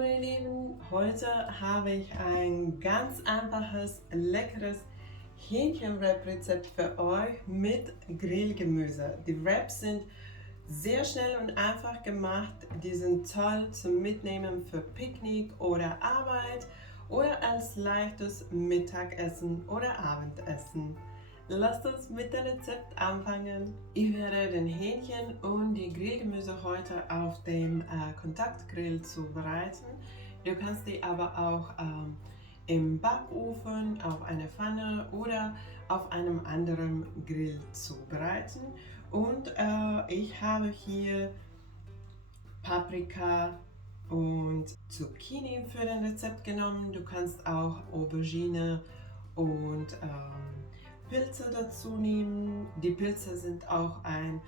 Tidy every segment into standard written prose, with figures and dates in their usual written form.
Hallo ihr Lieben, heute habe ich ein ganz einfaches, leckeres Hähnchenwrap-Rezept für euch mit Grillgemüse. Die Wraps sind sehr schnell und einfach gemacht, die sind toll zum Mitnehmen für Picknick oder Arbeit oder als leichtes Mittagessen oder Abendessen. Lasst uns mit dem Rezept anfangen. Ich werde den Hähnchen und die Grillgemüse heute auf dem Kontaktgrill zubereiten. Du kannst die aber auch im Backofen, auf einer Pfanne oder auf einem anderen Grill zubereiten. Und ich habe hier Paprika und Zucchini für das Rezept genommen. Du kannst auch Aubergine und Pilze dazu nehmen. Die Pilze sind auch ein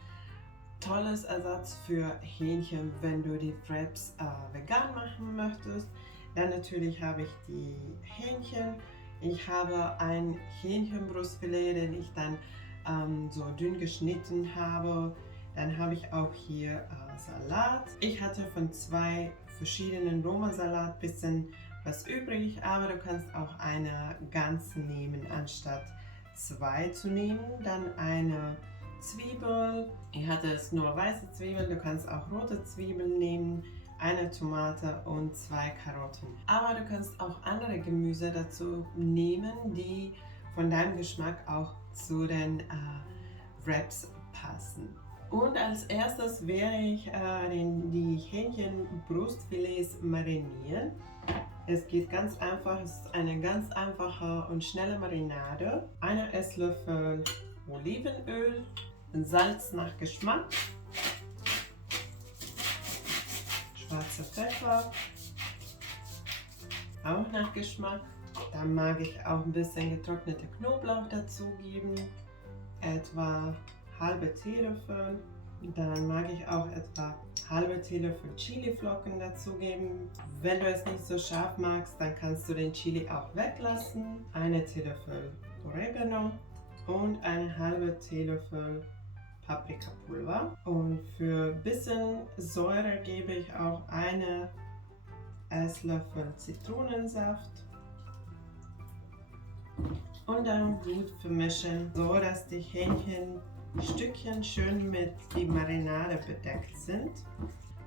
tolles Ersatz für Hähnchen, wenn du die Wraps vegan machen möchtest. Dann natürlich habe ich die Hähnchen. Ich habe ein Hähnchenbrustfilet, den ich dann so dünn geschnitten habe. Dann habe ich auch hier Salat. Ich hatte von 2 verschiedenen Roma-Salat ein bisschen was übrig, aber du kannst auch eine ganze nehmen anstatt 2 zu nehmen. Dann eine Zwiebel. Ich hatte es nur weiße Zwiebeln, du kannst auch rote Zwiebeln nehmen. Eine Tomate und 2 Karotten. Aber du kannst auch andere Gemüse dazu nehmen, die von deinem Geschmack auch zu den Wraps passen. Und als erstes werde ich die Hähnchenbrustfilets marinieren. Es geht ganz einfach, es ist eine ganz einfache und schnelle Marinade. 1 Esslöffel Olivenöl, Salz nach Geschmack, schwarzer Pfeffer, auch nach Geschmack. Dann mag ich auch ein bisschen getrocknete Knoblauch dazugeben, etwa halbe Teelöffel. Dann mag ich auch etwa halbe Teelöffel Chiliflocken dazugeben. Wenn du es nicht so scharf magst, dann kannst du den Chili auch weglassen. 1 Teelöffel Oregano und eine halbe Teelöffel Paprikapulver. Und für ein bisschen Säure gebe ich auch 1 Esslöffel Zitronensaft. Und dann gut vermischen, so dass die Hähnchenstückchen schön mit die Marinade bedeckt sind.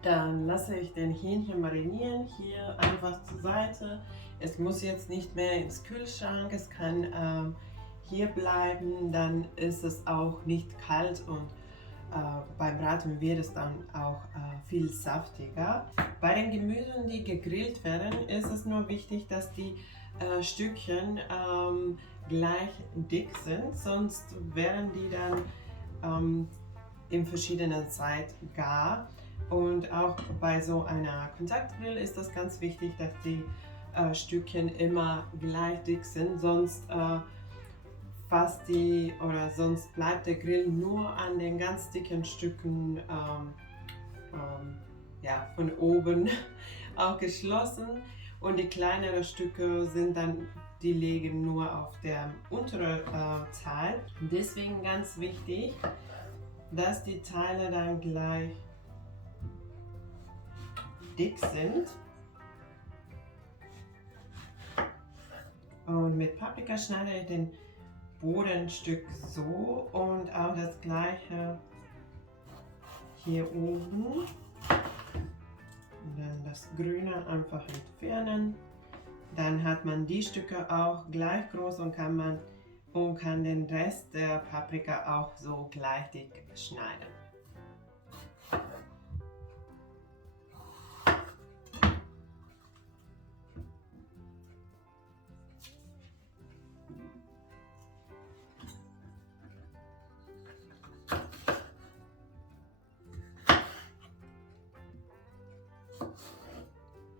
Dann lasse ich den Hähnchen marinieren, hier einfach zur Seite. Es muss jetzt nicht mehr ins Kühlschrank, es kann hier bleiben, dann ist es auch nicht kalt und beim Braten wird es dann auch viel saftiger. Bei den Gemüsen, die gegrillt werden, ist es nur wichtig, dass die Stückchen gleich dick sind, sonst werden die dann in verschiedenen Zeit gar. Und auch bei so einer Kontaktgrill ist das ganz wichtig, dass die Stückchen immer gleich dick sind, sonst sonst bleibt der Grill nur an den ganz dicken Stücken ja, von oben auch geschlossen und die kleineren Stücke sind dann, die liegen nur auf der unteren Teil. Deswegen ganz wichtig, dass die Teile dann gleich dick sind. Und mit Paprika schneide ich den Bodenstück so und auch das gleiche hier oben. Und dann das Grüne einfach entfernen. Dann hat man die Stücke auch gleich groß und kann den Rest der Paprika auch so gleich dick schneiden.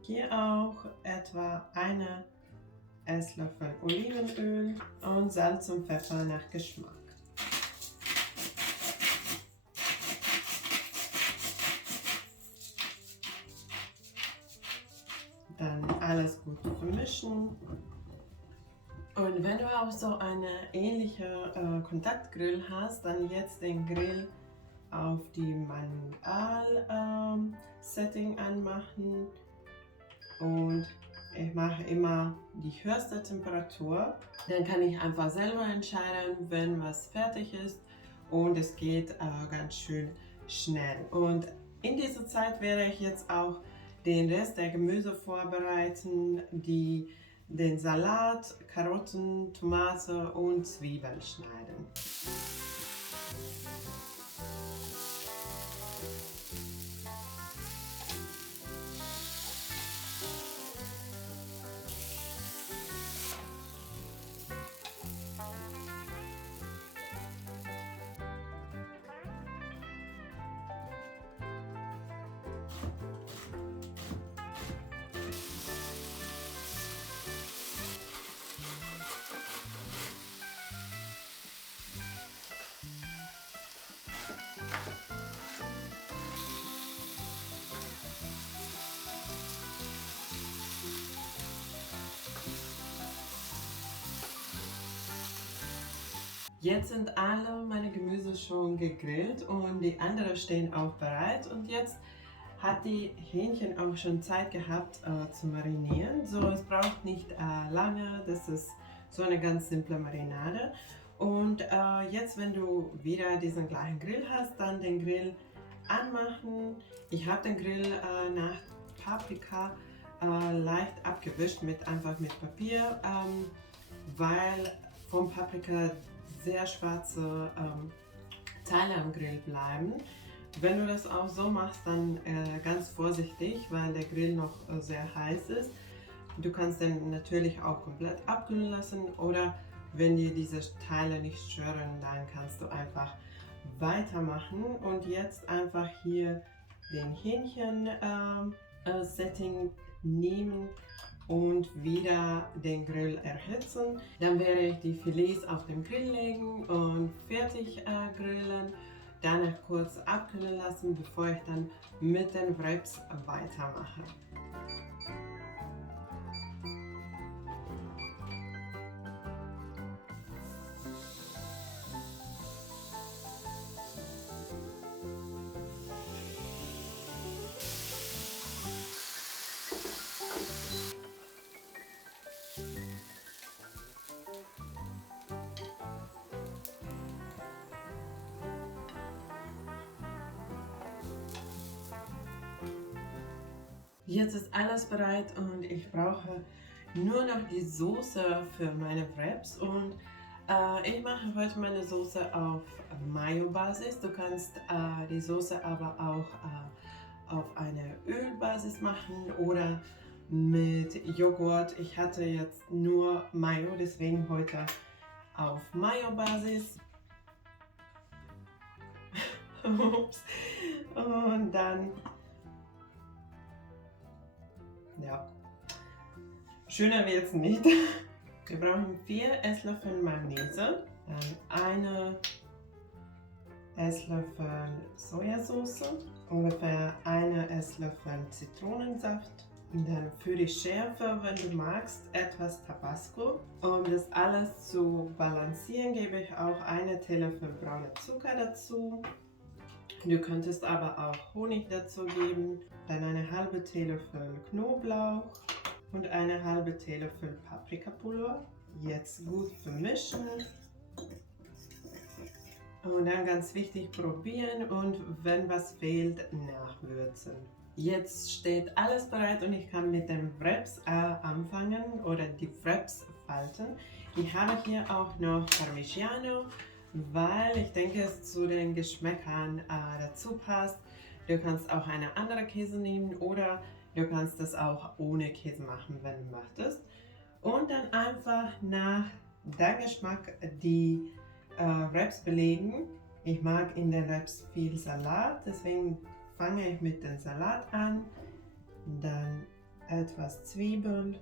Hier auch etwa 1 Esslöffel Olivenöl und Salz und Pfeffer nach Geschmack. Dann alles gut vermischen. Und wenn du auch so eine ähnliche Kontaktgrill hast, dann jetzt den Grill auf die Manual-Setting anmachen. und ich mache immer die höchste Temperatur. Dann kann ich einfach selber entscheiden, wenn was fertig ist und es geht ganz schön schnell. Und in dieser Zeit werde ich jetzt auch den Rest der Gemüse vorbereiten, den Salat, Karotten, Tomate und Zwiebeln schneiden. Jetzt sind alle meine Gemüse schon gegrillt und die anderen stehen auch bereit. Und jetzt hat die Hähnchen auch schon Zeit gehabt zu marinieren. So, es braucht nicht lange, das ist so eine ganz simple Marinade. Und jetzt, wenn du wieder diesen gleichen Grill hast, dann den Grill anmachen. Ich habe den Grill nach Paprika leicht abgewischt, einfach mit Papier, weil vom Paprika sehr schwarze Teile am Grill bleiben. Wenn du das auch so machst, dann ganz vorsichtig, weil der Grill noch sehr heiß ist. Du kannst den natürlich auch komplett abkühlen lassen oder wenn dir diese Teile nicht stören, dann kannst du einfach weitermachen und jetzt einfach hier den Hähnchen-Setting nehmen und wieder den Grill erhitzen. Dann werde ich die Filets auf den Grill legen und fertig grillen. Danach kurz abkühlen lassen, bevor ich dann mit den Wraps weitermache. Jetzt ist alles bereit und ich brauche nur noch die Soße für meine Wraps und ich mache heute meine Soße auf Mayo-Basis. Du kannst die Soße aber auch auf eine Ölbasis machen oder mit Joghurt. Ich hatte jetzt nur Mayo, deswegen heute auf Mayo-Basis. Ups. Und dann ja, schöner wird es nicht. Wir brauchen 4 Esslöffel Mayonnaise, dann eine Esslöffel Sojasauce, ungefähr eine Esslöffel Zitronensaft. Und dann für die Schärfe, wenn du magst, etwas Tabasco. Um das alles zu balancieren, gebe ich auch eine Teelöffel braunen Zucker dazu. Du könntest aber auch Honig dazu geben, dann eine halbe Teelöffel Knoblauch und eine halbe Teelöffel Paprikapulver. Jetzt gut vermischen und dann ganz wichtig probieren und wenn was fehlt, nachwürzen. Jetzt steht alles bereit und ich kann mit den Wraps anfangen oder die Wraps falten. Ich habe hier auch noch Parmigiano, weil ich denke, es zu den Geschmäckern dazu passt. Du kannst auch eine andere Käse nehmen oder du kannst das auch ohne Käse machen, wenn du möchtest. Und dann einfach nach deinem Geschmack die Wraps belegen. Ich mag in den Wraps viel Salat, deswegen fange ich mit dem Salat an. Dann etwas Zwiebel,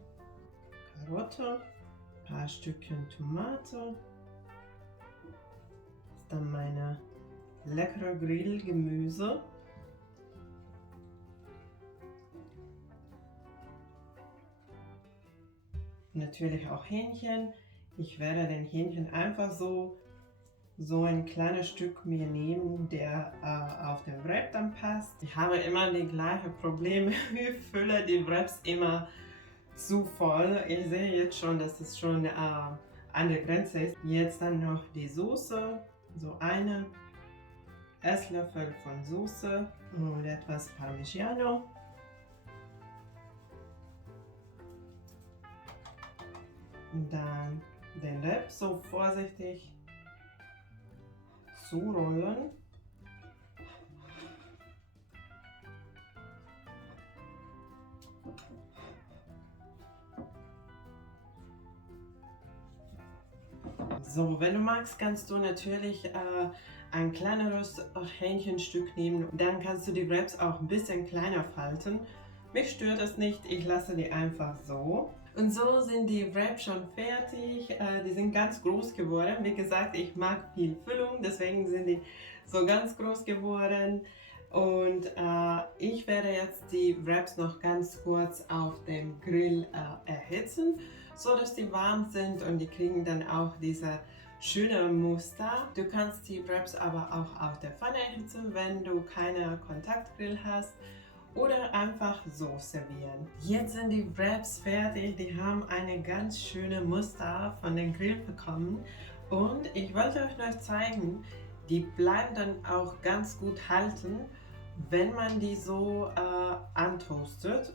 Karotte, ein paar Stückchen Tomate. Dann meine leckere Grillgemüse. Natürlich auch Hähnchen. Ich werde den Hähnchen einfach so so ein kleines Stück mir nehmen, der auf den Wrap dann passt. Ich habe immer die gleichen Probleme. Ich fülle die Wraps immer zu voll. Ich sehe jetzt schon, dass es schon an der Grenze ist. Jetzt dann noch die Soße, so eine Esslöffel von Soße und etwas Parmigiano. Dann den Wrap so vorsichtig zurollen. So, wenn du magst, kannst du natürlich ein kleineres Hähnchenstück nehmen. Dann kannst du die Wraps auch ein bisschen kleiner falten. Mich stört das nicht, ich lasse die einfach so. Und so sind die Wraps schon fertig. Die sind ganz groß geworden. Wie gesagt, ich mag viel Füllung, deswegen sind die so ganz groß geworden. Und ich werde jetzt die Wraps noch ganz kurz auf dem Grill erhitzen, so dass die warm sind und die kriegen dann auch diese schöne Muster. Du kannst die Wraps aber auch auf der Pfanne erhitzen, wenn du keinen Kontaktgrill hast, oder einfach so servieren. Jetzt sind die Wraps fertig, die haben eine ganz schöne Muster von dem Grill bekommen und ich wollte euch noch zeigen, die bleiben dann auch ganz gut halten, wenn man die so antoastet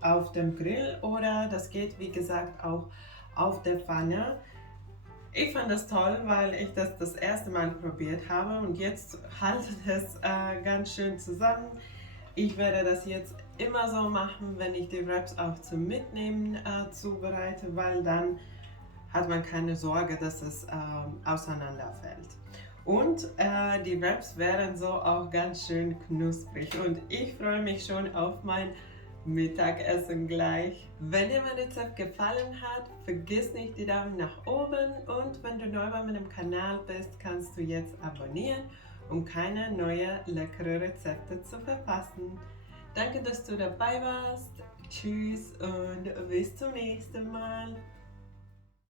auf dem Grill, oder das geht wie gesagt auch auf der Pfanne. Ich fand das toll, weil ich das erste Mal probiert habe und jetzt haltet es ganz schön zusammen. Ich werde das jetzt immer so machen, wenn ich die Wraps auch zum Mitnehmen zubereite, weil dann hat man keine Sorge, dass es auseinanderfällt. Und die Wraps werden so auch ganz schön knusprig und ich freue mich schon auf mein Mittagessen gleich. Wenn dir mein Rezept gefallen hat, vergiss nicht die Daumen nach oben, und wenn du neu bei meinem Kanal bist, kannst du jetzt abonnieren, um keine neuen leckeren Rezepte zu verpassen. Danke, dass du dabei warst. Tschüss und bis zum nächsten Mal.